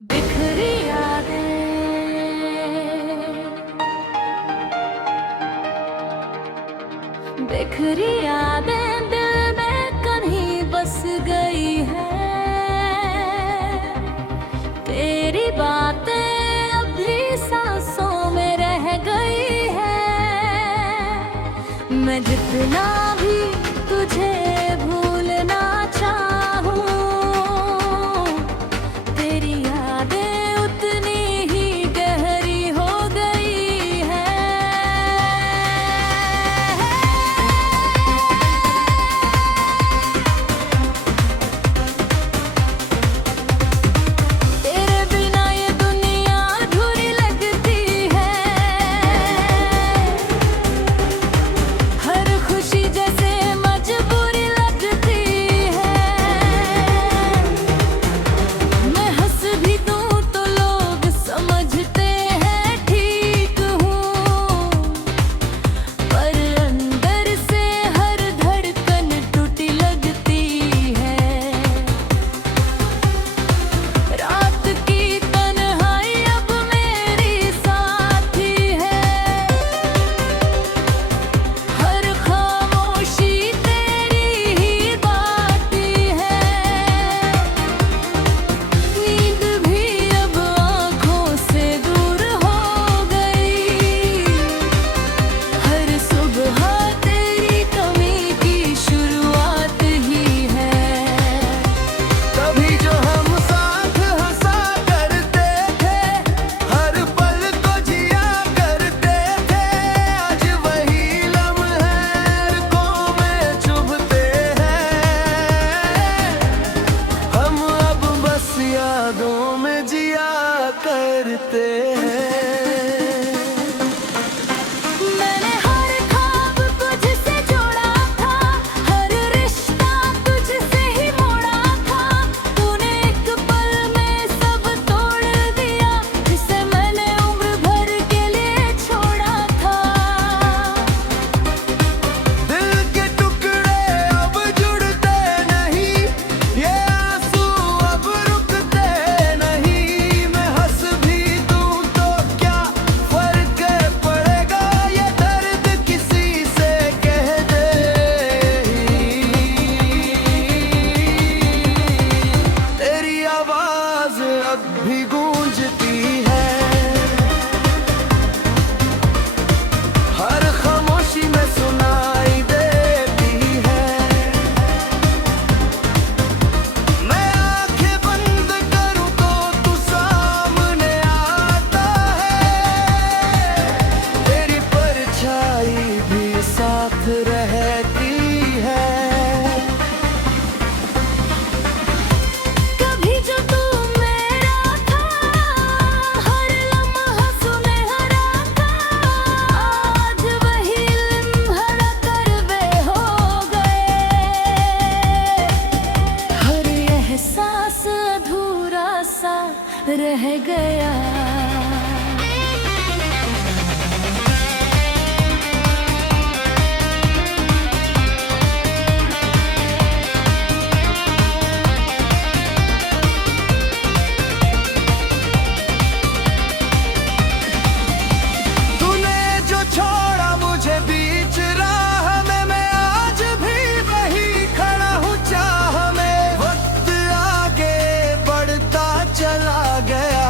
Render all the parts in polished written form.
बिखरी यादें, बिखरी यादें दिल में कहीं बस गई है। तेरी बातें अभी सांसों में रह गई है। मैं जितना भी तुझे भूलना चाहूं, तेरी यादें उतनी ही गहरी हो गई है। तेरे बिना ये दुनिया अधूरी लगती है। हर खुशी जैसे मजबूरी लगती है। मैं हंस भी दूं तो लोग समझते हैं ठीक हूँ, पर अंदर से हर धड़कन टूटी लगती है। रात की तन्हाई अब मेरी साथी है। हर खामोशी तेरी ही बाती है। नींद भी अब आँखों से दूर हो गई। हर सुबह तेरी कमी की शुरुआत ही है। कभी जो हम साथ हंसा करते थे, हर पल को जिया करते थे, आज वही लम्हे को में चुभते हैं। हम अब बस यादों में जिया करते हैं। मैंने हर ख्वाब तुझसे जोड़ा था, हर रिश्ता तुझसे ही मोड़ा था। तूने एक पल में सब तोड़ दिया, जिसे मैंने उम्र भर के लिए छोड़ा था। दिल के टुकड़े अब जुड़ते नहीं, ये आंसू अब रुकते नहीं। मैं हंस भी दूं तो क्या फर्क पड़ेगा, ये दर्द किसी से कह दे। तेरी आवाज अब भी गूंजती है। हर खामोशी में सुनाई देती है। मैं आंखें बंद करूं तो तू सामने आता है। तेरी परछाई भी साथ रहती है। कभी जो तू मेरा था, हर लम्हा सुनहरा था। आज वही लम्हा करवे हो गए। हर एहसास अधूरा सा रह गया। तूने जो छोड़ा मुझे बीच राह में, मैं आज भी वही खड़ा हूँ चाह में। वक्त आगे बढ़ता चला गया,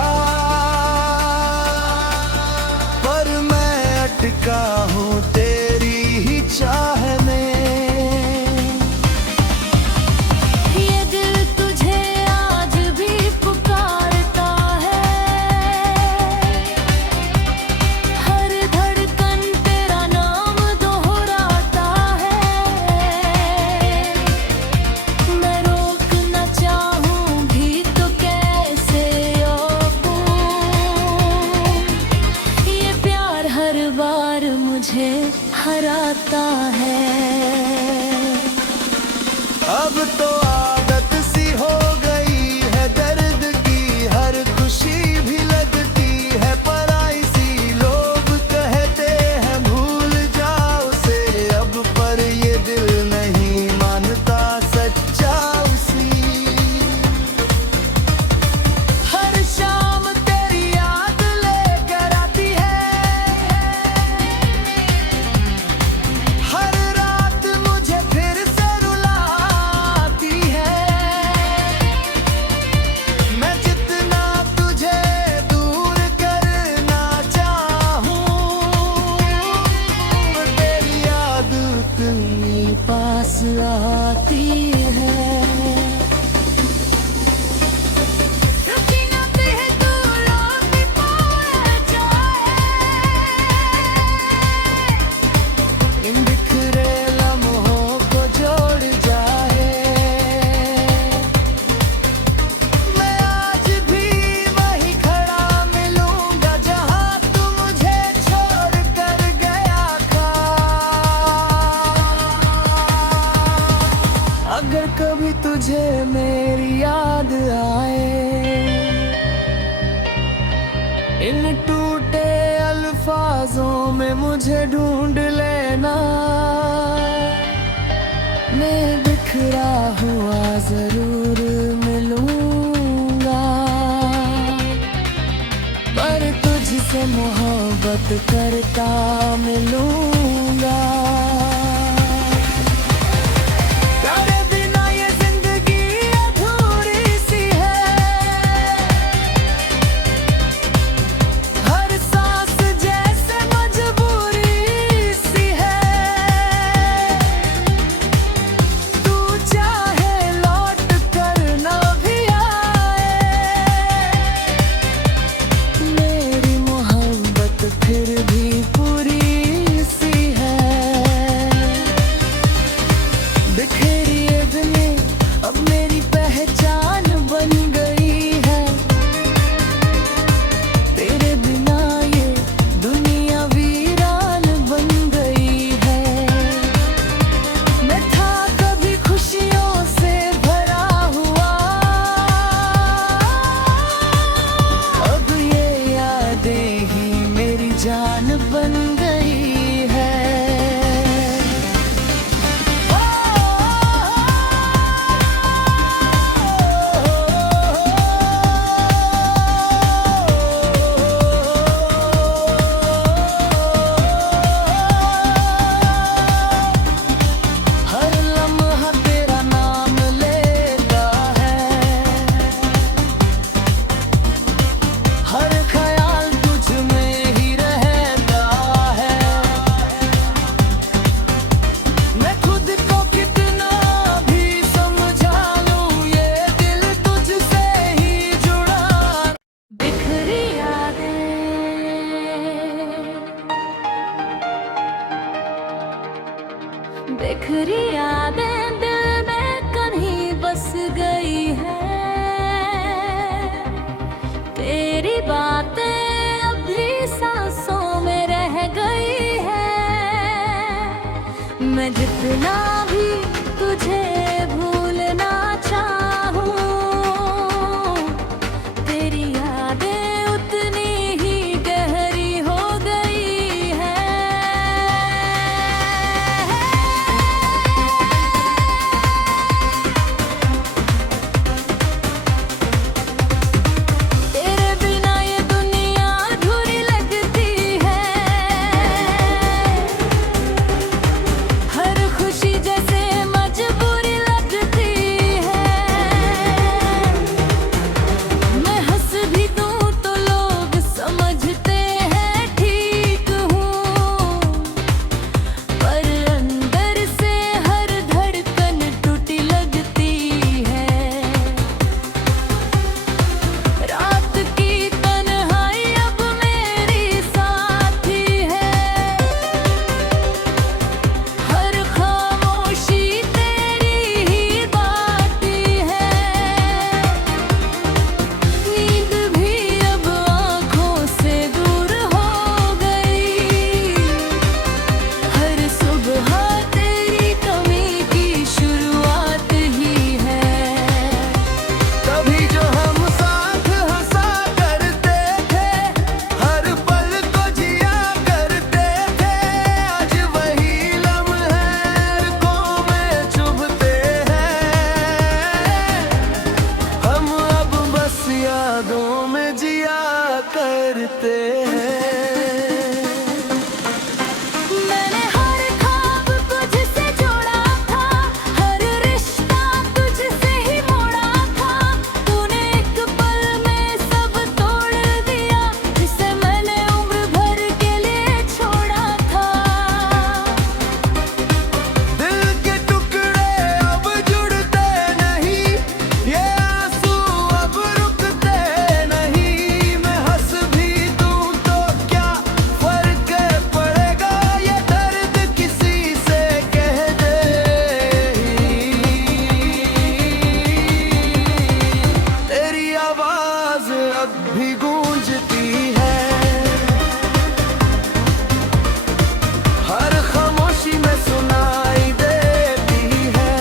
इन टूटे अल्फाजों में मुझे ढूंढ लेना, मैं बिखरा हुआ जरूर मिलूंगा, पर तुझसे मोहब्बत करता मिलूंगा। तेरे बिना ये जिंदगी अधूरी सी है, हर सांस जैसे मजबूरी सी है। तू चाहे लौट कर न भी आए, मेरी मोहब्बत फिर भी पूरी सी है। बिखरी ये दुनिया अब मेरी पहचान बन गई है, तेरे बिना ये दुनिया वीरान बन गई है। मैं था कभी खुशियों से भरा हुआ, अब ये यादें ही मेरी जान बन गई है। हर लम्हा तेरा नाम लेता है, हर ख्याल तुझ में ही रहता है। मैं खुद को कितना भी समझा लूं, ये दिल तुझसे ही जुड़ा। बिखरी यादें, बिखरी यादें दिल में कहीं बस गई है, तेरी बातें अभी सांसों में रह गई है। मैं जितना भी तुझे भूलना चाहूं, तेरी यादें उतनी ही गहरी हो गई है। तेरे बिना ये दुनिया अधूरी लगती है, हर खुशी जैसे मजबूरी लगती है। मैं हंस भी दूं तो लोग समझते हैं ठीक हूँ, पर अंदर से हर धड़कन टूटी लगती है। रात की तन्हाई अब मेरी साथी है, हर खामोशी तेरी ही बाती है। नींद भी अब आँखों से दूर हो गई, हर सुबह तेरी कमी की शुरुआत ही है। कभी जो हम साथ हंसा करते थे, हर पल को जिया करते थे, आज वही लम्हे को में चुभते हैं। हम अब बस यादों में जिया करते हैं। मैंने हर ख्वाब तुझसे जोड़ा था, हर रिश्ता तुझसे ही मोड़ा था। तूने एक पल में सब तोड़ दिया, जिसे मैंने उम्र भर के लिए छोड़ा था। दिल के टुकड़े अब जुड़ते नहीं, ये आंसू अब रुकते नहीं। मैं हंस भी दूं तो क्या फर्क पड़ेगा, ये दर्द किसी से कह दे। तेरी आवाज अब भी गूंजती है, हर खामोशी में सुनाई देती है।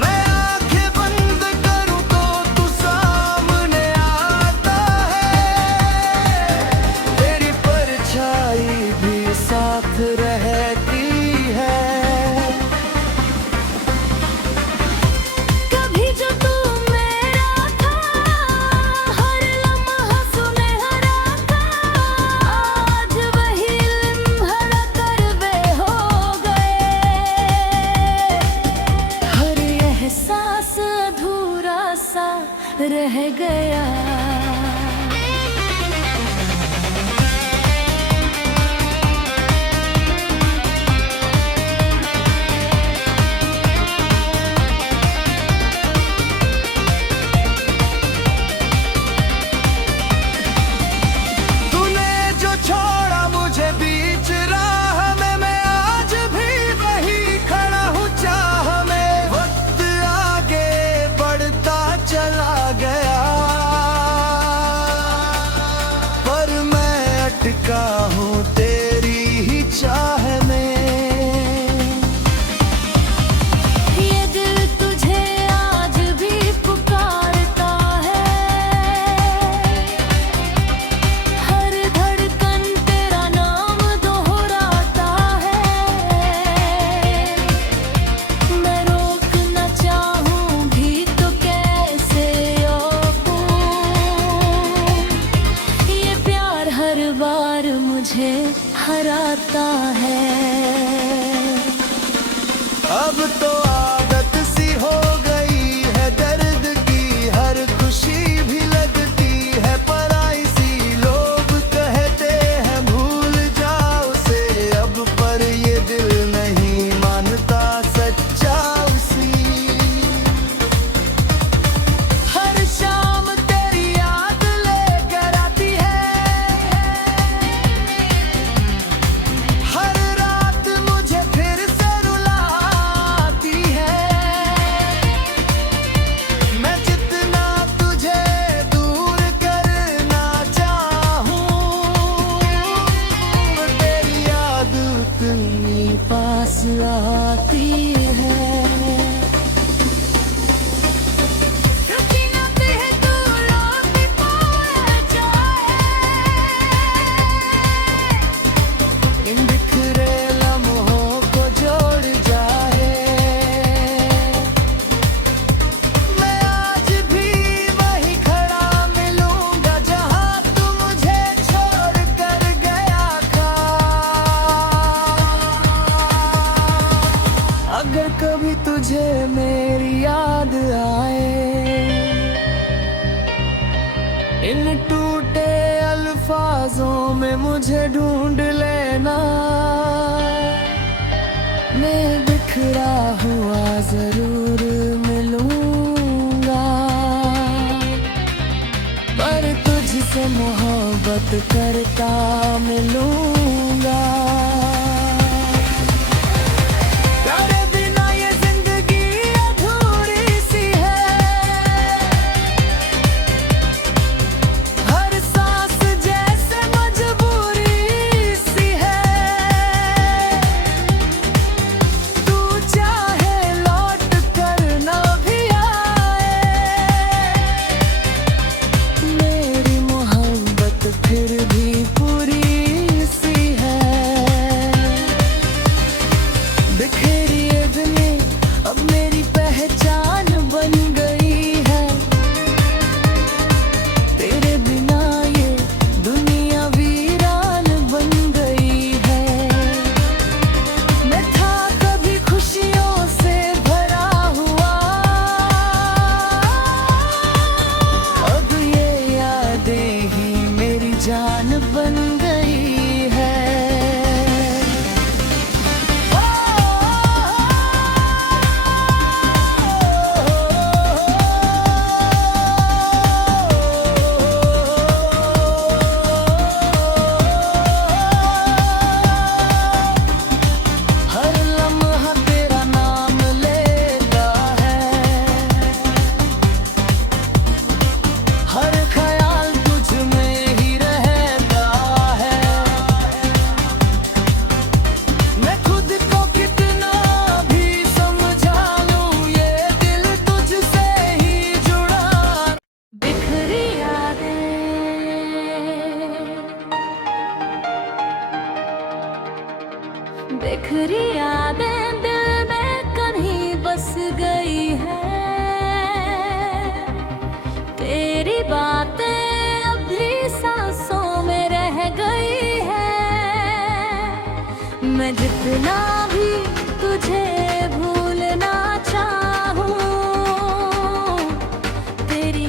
मैं आंखें बंद करूं तो तू सामने आ रह गया। तूने जो छोड़ा मुझे बीच राह में, मैं आज भी वही खड़ा हूँ चाह में। वक्त आगे बढ़ता चला गया पर मैं अटका हूँ तेरी ही चाह में। ये दिल तुझे आज भी पुकारता है, हर धड़कन तेरा नाम दोहराता है। मैं रोकना चाहूं भी तो कैसे रोकूं, ये प्यार हर बार मुझे हराता है। अब तो आदत सी हो गई है दर्द की, हर खुशी भी लगती है पराई सी। लोग कहते हैं भूल जाओ उसे अब, पर ये दिल नहीं मानता सच्चा उसी। हर शाम तेरी याद लेकर आती है, हर रात मुझे फिर से रुलाती है। मैं जितना तुझे दूर करना चाहूं, तेरी याद उतनी पास आती है। रुकी है तू लौट पाया जाए, इन बिखरे लम्हों को जोड़ जाए। मैं आज भी वही खड़ा मिलूंगा जहां तू मुझे छोड़ कर गया था। अगर कभी तुझे मेरी याद आए, इन टूटे अल्फाजों में मुझे ढूंढ लेना। मैं बिखरा हुआ जरूर मिलूंगा पर तुझसे मोहब्बत करता मिलूंगा। तेरे बिना ये जिंदगी अधूरी सी है, हर सांस जैसे मजबूरी सी है। तू चाहे लौट कर ना भी आए, मेरी मोहब्बत फिर भी पूरी सी है। बिखरी ये दुनिया अब मेरी पहचान बन गई है, तेरे बिना ये दुनिया वीरान बन गई है। मैं था कभी खुशियों से भरा हुआ, अब ये यादें ही मेरी जान बन गई है। हर लम्हा तेरा नाम लेता है, हर ख्याल तुझ में ही रहता है। मैं खुद को कितना भी समझा लूं, ये दिल तुझसे ही जुड़ा। बिखरी यादें, बिखरी यादें दिल में कहीं बस गई है। तेरी बातें अभी सांसों में रह गई है। मैं जितना भी तुझे भूलना चाहूं, तेरी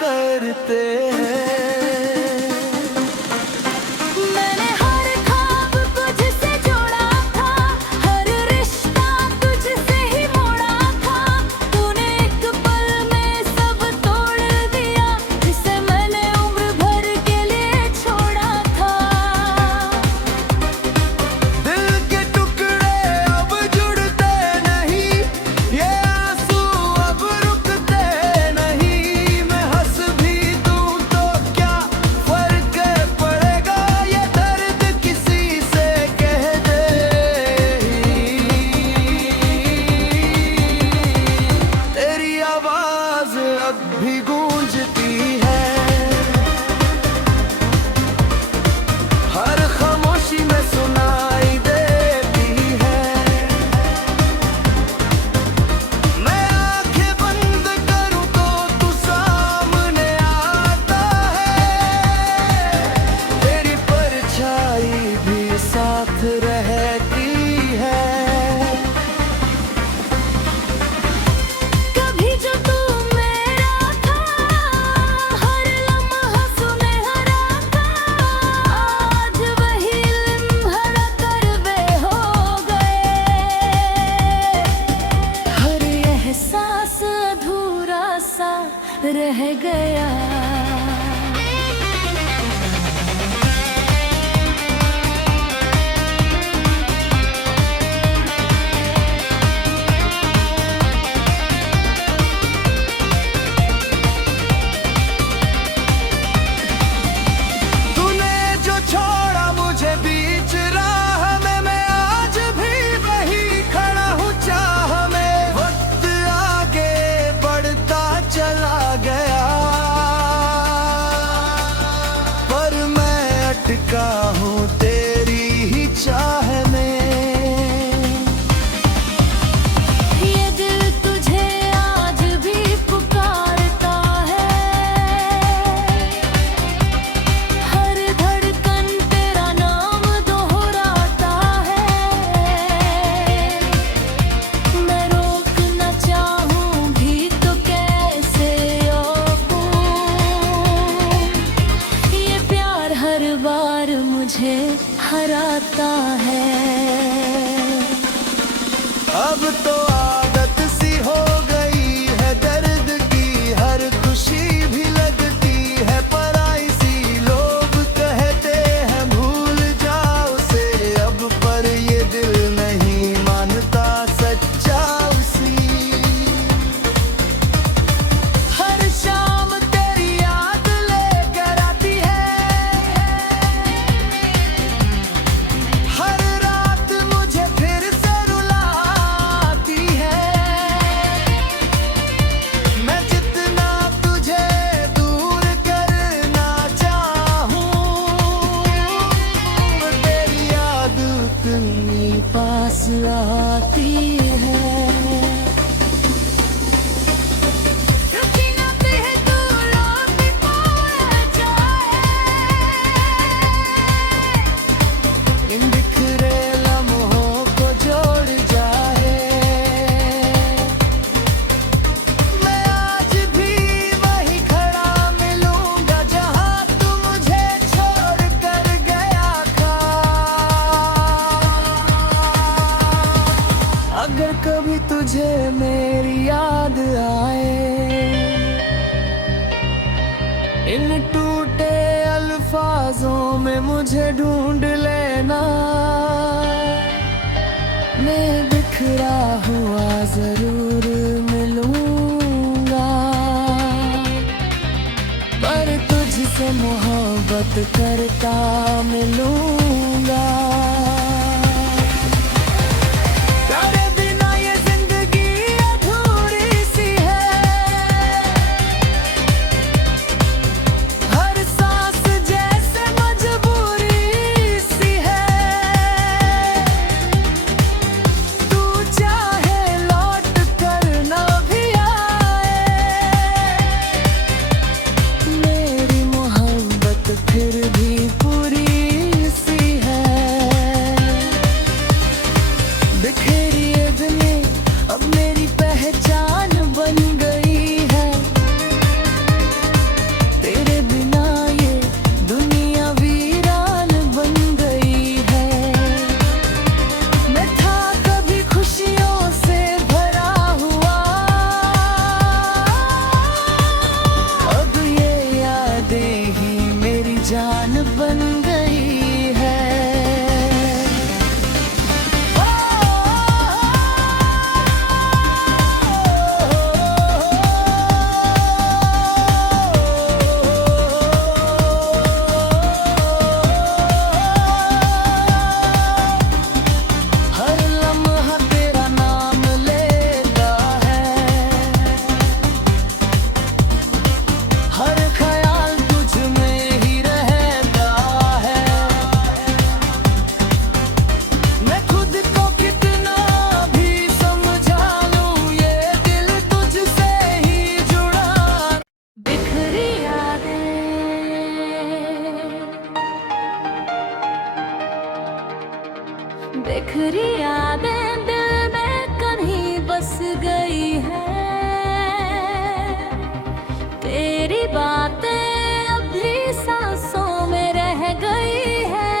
करते हैं। मैंने हर ख्वाब तुझसे जोड़ा था, हर रिश्ता तुझसे ही मोड़ा था। तूने एक पल में सब तोड़ दिया, जिसे मैंने उम्र भर के लिए छोड़ा था। दिल के टुकड़े अब जुड़ते नहीं, ये आंसू अब रुकते नहीं। मैं हंस भी दूं तो क्या फर्क पड़ेगा, ये दर्द किसी से कह दे। तेरी आवाज अब भी गूंजती है, हर खामोशी में सुनाई देती है। मैं आंखें बंद करूं तो तू सामने आता है, तेरी परछाई भी साथ रहती है। कभी जो तू मेरा था, हर लम्हा सुनहरा था। आज वही लम्हा करवे हो गए, हर एहसास अधूरा सा रह गया। तूने जो छोड़ा मुझे बीच राह में, मैं आज भी वही खड़ा हूँ चाह में। वक्त आगे बढ़ता चला गया, पर मैं अटका हूँ तेरी ही चाह में। ये दिल तुझे आज भी पुकारता है, हर धड़कन तेरा नाम दोहराता है। मैं रोकना चाहूं भी तो कैसे रोकूं, ये प्यार हर बार मुझे हराता है। अब तो आदत सी हो गई है दर्द की, हर खुशी भी लगती है पराई सी। लोग कहते हैं भूल जाओ उसे अब, पर ये दिल नहीं मानता सच्चा उसी। हर शाम तेरी याद लेकर आती है, हर रात मुझे फिर से रुलाती है। मैं जितना तुझे दूर करना चाहूं, तेरी याद उतनी पास आती है। रुकी ना है तू लौट पाया जाए, इन बिखरे लम्हों को जोड़ जाए। मैं आज भी वही खड़ा मिलूंगा जहां तू मुझे छोड़ कर गया था। अगर कभी तुझे मेरी याद आए, इन टूटे अल्फाजों में मुझे ढूंढ लेना। मैं बिखरा हुआ जरूर मिलूंगा, पर तुझसे मोहब्बत करता मिलूंगा। तेरे बिना ये जिंदगी अधूरी सी है, हर सांस जैसे मजबूरी सी है। तू चाहे लौट कर ना भी आए, मेरी मोहब्बत फिर भी पूरी सी है। बातें अभी सांसों में रह गई है।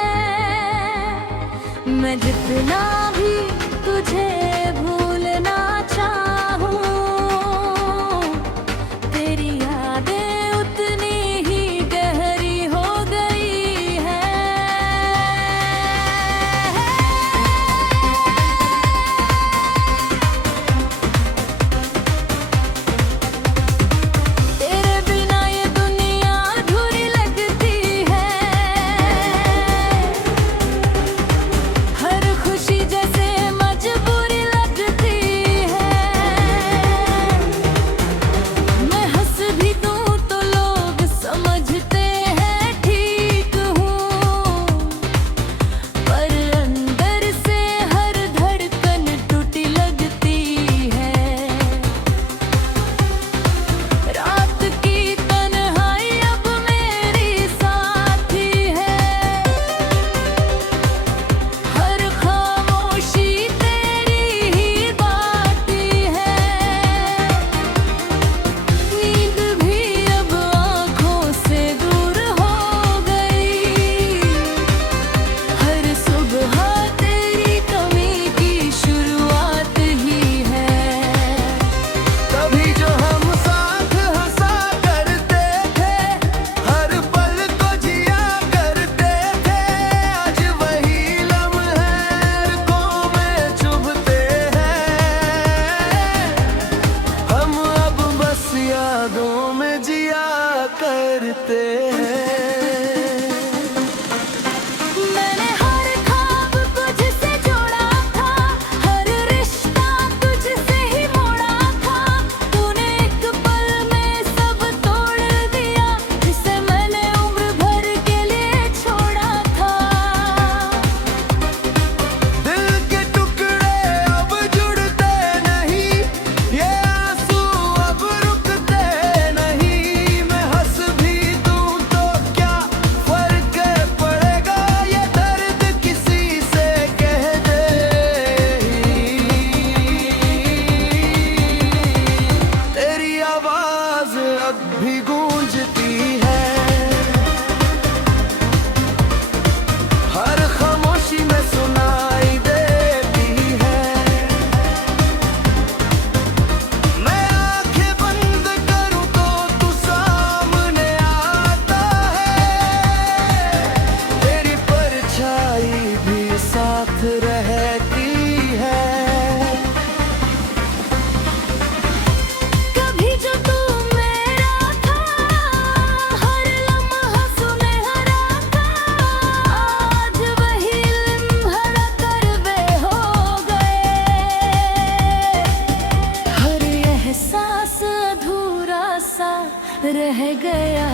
मैं जितना भी तुझे भूलना चाहूं, तेरी यादें उतनी ही गहरी हो गई है। तेरे बिना ये दुनिया अधूरी लगती है। हर खुशी जैसे मजबूरी लगती है। मैं हंस भी दूं तो लोग समझते हैं ठीक हूँ, पर अंदर से हर धड़कन टूटी लगती है। रात की तन्हाई अब मेरी साथी है। हर खामोशी तेरी ही बाती है। नींद भी अब आँखों से दूर हो गई। हर सुबह तेरी कमी की शुरुआत ही है। कभी जो हम साथ हंसा करते थे, हर पल को जिया करते थे, आज वही लम्हे को में चुभते हैं। हम अब बस यादों में जिया करते हैं। मैंने हर ख्वाब तुझसे जोड़ा था, हर रिश्ता तुझसे ही मोड़ा था। तूने एक पल में सब तोड़ दिया, जिसे मैंने उम्र भर के लिए छोड़ा था। दिल के टुकड़े अब जुड़ते नहीं, ये आंसू अब रुकते नहीं। मैं हंस भी दूं तो क्या फर्क पड़ेगा, ये दर्द किसी से कह दे। तेरी आवाज अब भी गूंजती है, हर खामोशी में सुनाई देती है। मैं आंखें बंद करूं तो तू सामने आता है, तेरी परछाई भी साथ रहती है। कभी जो तू मेरा था, हर लम्हा सुनहरा था। आज वही लम्हा करवे हो गए। हर एहसास अधूरा सा रह गया।